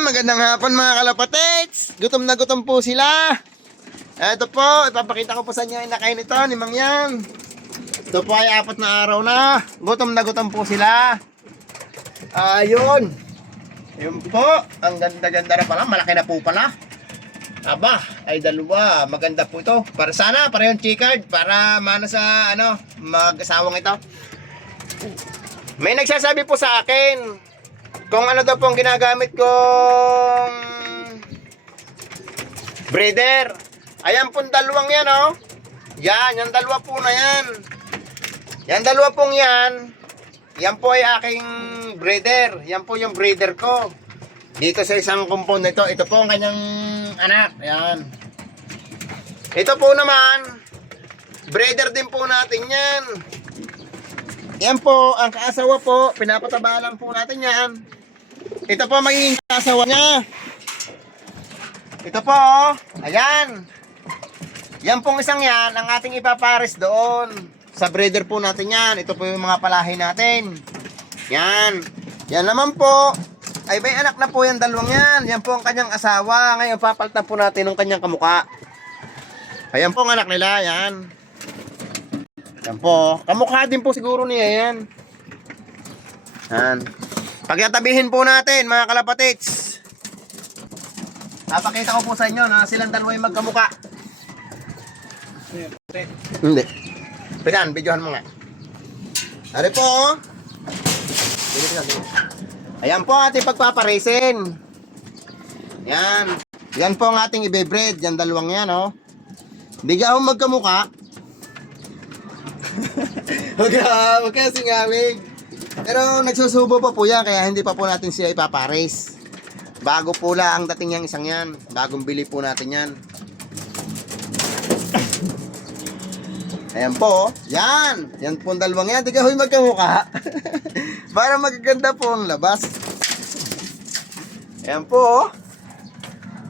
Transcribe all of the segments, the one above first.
Magandang hapon mga kalapatits. Gutom na gutom po sila. Ito po, ipapakita ko po sa inyo yung nakain ito ni Mang Yang. Ito po ay 4 na araw na. Gutom na gutom po sila. Ayun. Yun po, ang ganda-ganda na pala. Malaki na po pala. Aba, ay dalawa. Maganda po ito. Para sana, para yung chicard. Para mana sa mag-asawang ito. May nagsasabi po sa akin kung ano daw pong ginagamit kong breeder. Ayan pong dalawang yan, oh. Yan, yung dalawa po na yan. Yan dalawa pong yan. Yan po ay aking breeder. Yan po yung breeder ko. Dito sa isang compound nito. Ito po ang kanyang anak. Ayan. Ito po naman, breeder din po natin yan. Yan po, ang kaasawa po. Pinapataba lang po natin yan. Ito po magiging kaasawa niya. Ito po, oh. Ayan. Yan pong isang yan, ang ating ipapares doon. Sa breeder po natin yan. Ito po yung mga palahi natin. Yan. Yan naman po. Ay may anak na po yan, dalawang yan. Yan po ang kanyang asawa. Ngayon papalitan po natin ng kanyang kamukha. Ayan po ang anak nila, yan. Yan po. Kamukha din po siguro niya yan. Yan. Pagkatabihin po natin mga kalapatits. Papakita ko po sa inyo na silang dalawa yung magkamukha. Hindi. Pinan, videohan mo nga. Ari po. Ayan po ating pagpaparesin. Yan. Yan po ang ating ibe-breed. Yan dalawang yan, oh. Hindi ka akong magkamukha. Huwag ka singawig. Pero nagsusubo pa po yan, kaya hindi pa po natin siya ipapares. Bago po lang ang dating yang isang yan. Bagong bili po natin yan. Ayan po, yan. Yan po ang dalawang yan. Tiga huy magkamukha. Para magaganda po ang labas. Ayan po.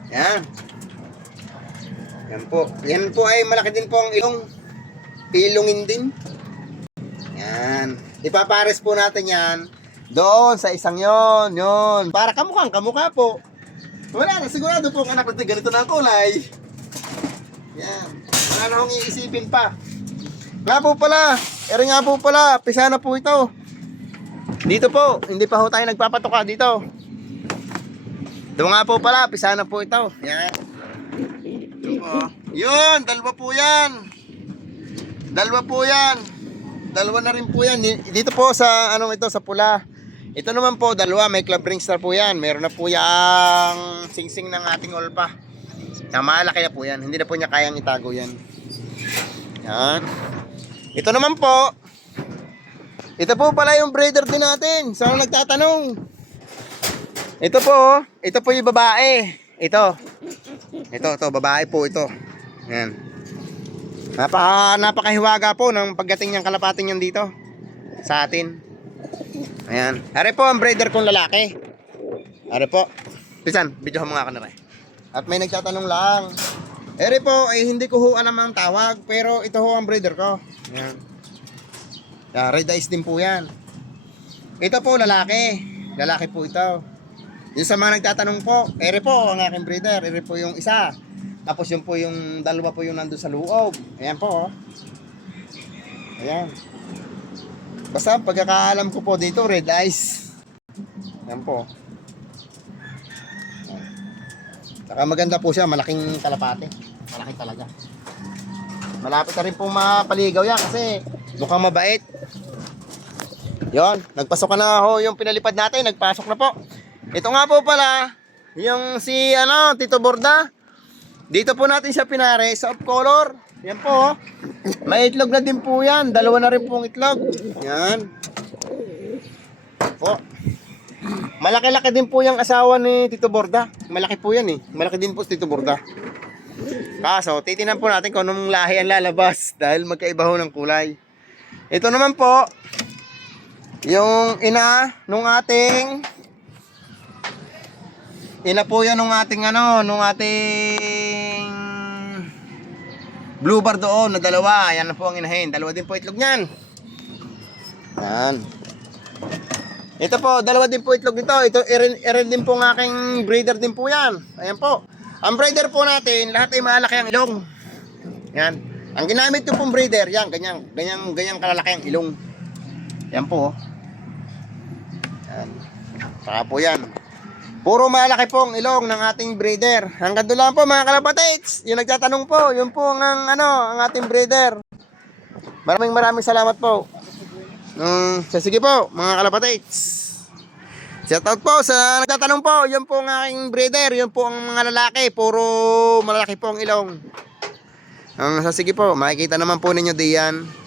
Yan. Yan po. Yan po ay malaki din po ang ilong. Ilongin din. Yan. Ipapares po natin yan doon sa isang yon. Yon. Para kamukhang kamukha po. Wala na. Sigurado po ang anak natin ganito na ang kulay. Yan. Wala na akong iisipin pa. Nga po pala, nga po pala, pisa na po ito. Dito po, hindi pa ho tayo nagpapatuka dito. Ito nga po pala, pisa na po ito. Yan. Yun, dalawa po yan. Dalawa po yan. Dalawa na rin po yan. Dito po sa, ito, sa pula. Ito naman po, dalawa, may club ring star po yan. Meron na po yung singsing ng ating olpa. Na malaki na po yan. Hindi na po niya kayang itago yan. Yan. Ito naman po. Ito po pala yung breeder din natin. Saan nagtatanong? Ito po. Ito po yung babae. Ito, babae po ito. Yan. Napakahiwaga po ng pagdating niyang kalapating yan dito. Sa atin. Ayan. Ari po ang breeder kong lalaki. Ari po. Pisan, videohan mo nga ka na rin. At may nagtatanong lang. Eri po, ay hindi ko ho alam ang tawag, pero ito ho ang breeder ko. Yan. Red eyes din po yan. Ito po, lalaki. Lalaki po ito. Yung sa mga nagtatanong po, eri po ang aking breeder. Eri po yung isa. Tapos yung po yung dalawa po yung nandun sa loob. Ayan po, oh. Ayan. Basta pagkakaalam ko po dito, red eyes. Ayan po. Saka maganda po siya, malaking kalapate. Malaki talaga. Malapit na rin pong mapaligaw yan kasi mukhang mabait. Yon, nagpasok na ho yung pinalipad natin, nagpasok na po. Ito nga po pala, yung si Tito Borda. Dito po natin siya pinare sa off color. Yan po. May itlog na din po yan. Dalawa na rin pong itlog. Yan. Po. Malaki-laki din po yung asawa ni Tito Borda. Malaki po yan eh. Malaki din po si Tito Borda. Kaso, titinan po natin kung anong lahi ang lalabas. Dahil magkaiba ho ng kulay. Ito naman po, yung ina nung ating po yan nung ating blue bar doon na dalawa. Ayan na po ang inahin. Dalawa din po itlog niyan. Yan. Ito po, dalawa din po itlog nito. Ito, Eren din po ng aking breeder din po yan. Ayan po. Ang breeder po natin, lahat ay malaki ang ilong. Yan. Ang ginamit ko pong breeder, yan, ganyan kalalaki ang ilong. Yan po. Yan. Saka po yan. Puro malaki po ang ilong ng ating breeder. Hanggang doon lang po mga kalapatids. Yung nagtatanong po, yun po ang ating breeder. Maraming salamat po. Sige po, mga kalapatids. Shoutout po sa nagtatanong po. Yun po ang aking breeder. Yun po ang mga lalaki. Puro malalaki po ang ilong. Sige po, makikita naman po ninyo diyan.